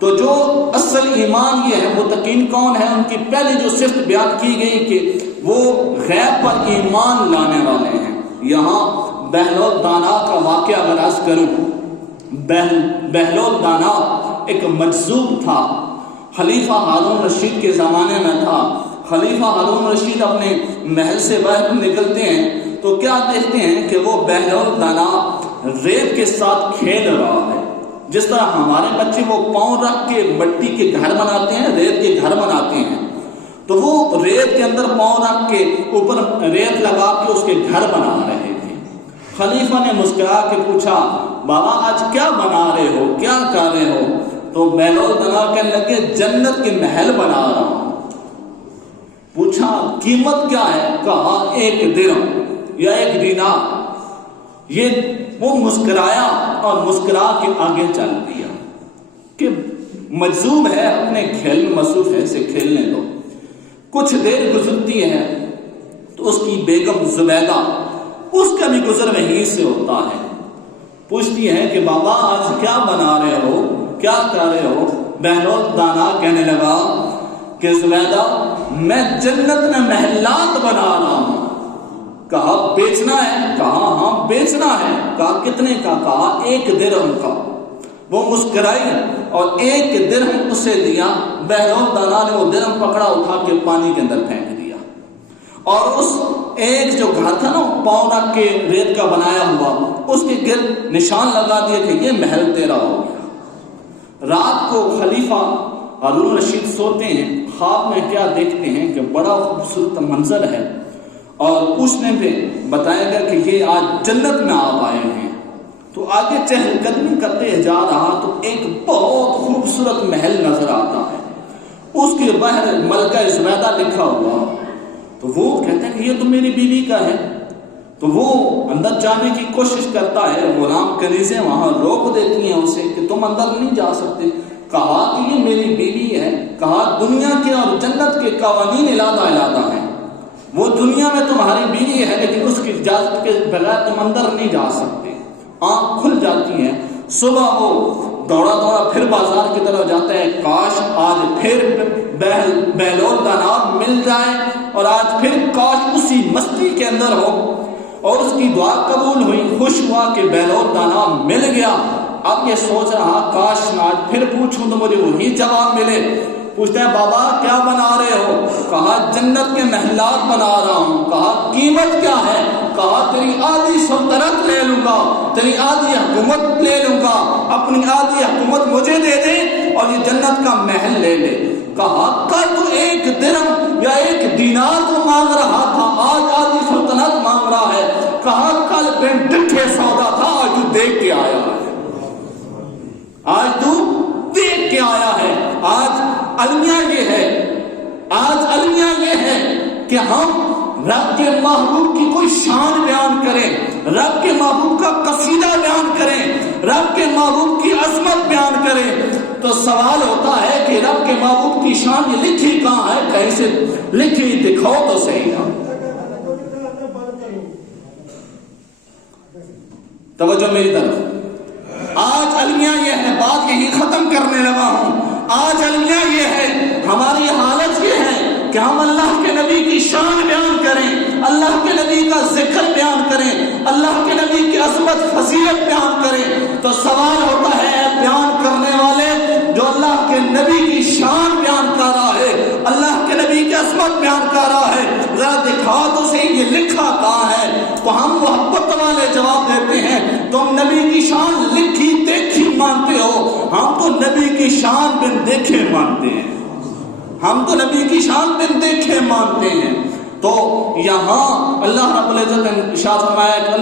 تو جو اصل ایمان یہ ہے، متقین کون ہے؟ ان کی پہلی جو صفت بیان کی گئی کہ وہ غیب پر ایمان لانے والے ہیں۔ یہاں بہلول دانا کا واقعہ اگر عرض کروں، بہلول دانا ایک مجذوب تھا، خلیفہ ہارون رشید کے زمانے میں تھا۔ خلیفہ ہارون رشید اپنے محل سے باہر نکلتے ہیں تو کیا دیکھتے ہیں کہ وہ بہلول دانا ریت کے ساتھ کھیل رہا ہے۔ جس طرح ہمارے بچے وہ پاؤں رکھ کے مٹی کے گھر بناتے ہیں، ریت کے گھر بناتے ہیں، تو وہ ریت کے اندر پاؤں رکھ کے اوپر ریت لگا کے اس کے گھر بنا رہے تھے۔ خلیفہ نے مسکرا کے پوچھا، بابا آج کیا بنا رہے ہو، کیا کر رہے ہو؟ تو بہلول دانا کہنے لگے جنت کے محل بنا رہا ہوں۔ پوچھا قیمت کیا ہے؟ کہا 1 درہم یا 1 دینار۔ یہ وہ مسکرایا اور مسکرا کے آگے چل دیا کہ مجذوب ہے، اپنے کھیل میں مصروف ہے، اسے کھیلنے دو۔ کچھ دیر گزرتی ہے تو اس کی بیگم زبیدہ، اس کا بھی گزر وہیں سے ہوتا ہے، پوچھتی ہے کہ بابا آج کیا بنا رہے ہو، کیا کر رہے ہو؟ بہلول دانا کہنے لگا کہ زبیدہ میں جنت میں محلات بنا رہا ہوں۔ کہا بیچنا ہے؟ کہا ہاں بیچنا ہے۔ کہا کتنے کا؟ کہا 1 درہم کا۔ وہ مسکرائی اور 1 درہم اسے دیا۔ بہلول دانا نے وہ درہم پکڑا، اٹھا کے پانی کے اندر پھینک دیا، اور اس ایک جو گھر تھا نا پاؤں رکھ کے ریت کا بنایا ہوا، اس کے گرد نشان لگا دیے کہ یہ محل تیرا ہو گیا۔ رات کو خلیفہ ہارون رشید سوتے ہیں، خواب میں کیا دیکھتے ہیں کہ بڑا خوبصورت منظر ہے، اور پوچھنے پہ بتایا گیا کہ یہ آج جنت میں آپ آئے ہیں۔ تو آگے چہل قدمی کرتے جا رہا تو ایک بہت خوبصورت محل نظر آتا ہے، اس کے باہر ملکہ زبیدہ لکھا ہوا۔ تو وہ کہتے ہیں کہ یہ تو میری بیوی کا ہے۔ تو وہ اندر جانے کی کوشش کرتا ہے، غلام کنیزیں وہاں روک دیتی ہیں اسے کہ تم اندر نہیں جا سکتے۔ کہا کہ یہ میری بیوی ہے۔ کہا دنیا کے اور جنت کے قوانین علیحدہ ہیں، وہ دنیا میں تمہاری بیوی ہے لیکن اس کی اجازت کے بغیر تم اندر نہیں جا سکتے۔ آنکھ کھل جاتی ہے، صبح وہ دوڑا پھر بازار کی طرف جاتا ہے، کاش آج پھر بہلول دانا مل جائے، اور آج پھر کاش اسی مستی کے اندر ہو۔ اور اس کی دعا قبول ہوئی، خوش ہوا کہ بہلول دانا مل گیا۔ اب یہ سوچ رہا کاش آج پھر پوچھوں تو مجھے وہی جواب ملے۔ پوچھتے ہیں بابا کیا بنا رہے ہو؟ کہا جنت کے محلات بنا رہا ہوں۔ کہا قیمت کیا ہے؟ کہا تیری آدھی سلطنت لے لوں گا، تیری آدھی حکومت لے لوں گا، اپنی آدھی حکومت مجھے دے دے اور یہ جنت کا محل لے لے۔ کہا کل تو 1 درہم یا 1 دینار تو مانگ رہا تھا، آج آدھی سلطنت مانگ رہا ہے۔ کہا کل بن ڈٹھے سودا تھا، آج تو دیکھ کے آیا ہے، آج تو دیکھ کے آیا ہے۔ آج المیہ یہ ہے، آج المیہ یہ ہے کہ ہم رب کے محبوب کی کوئی شان بیان کریں، رب کے محبوب کا قصیدہ بیان کریں، رب کے محبوب کی عظمت بیان کریں، تو سوال ہوتا ہے کہ رب کے محبوب کی شان یہ لکھی کہاں ہے؟ کہیں سے لکھی دکھاؤ تو صحیح نا۔ توجہ میری طرف۔ آج المیہ یہ ہے، بات یہی ختم کرنے لگا ہوں۔ آج المیہ یہ ہے، ہماری حالت یہ ہے کہ ہم اللہ کے نبی کی شان بیان کریں، اللہ کے نبی کا ذکر بیان کریں، اللہ کے نبی کی عظمت فضیلت بیان کریں، تو سوال ہوتا ہے اے بیان کرنے والے جو اللہ کے نبی کی شان بیان کر رہا ہے، اللہ کے نبی کی عظمت بیان کر رہا ہے، ذرا دکھا تو صحیح یہ لکھا کہاں ہے؟ تو ہم محبت والے جواب دیتے ہیں تم نبی کی شان لکھی دیکھی مانتے ہو، ہم تو نبی کی شان بن دیکھے مانتے ہیں، ہم تو نبی کی شان بن دیکھے مانتے ہیں۔ تو یہاں اللہ رب العزت نے ارشاد فرمایا کہ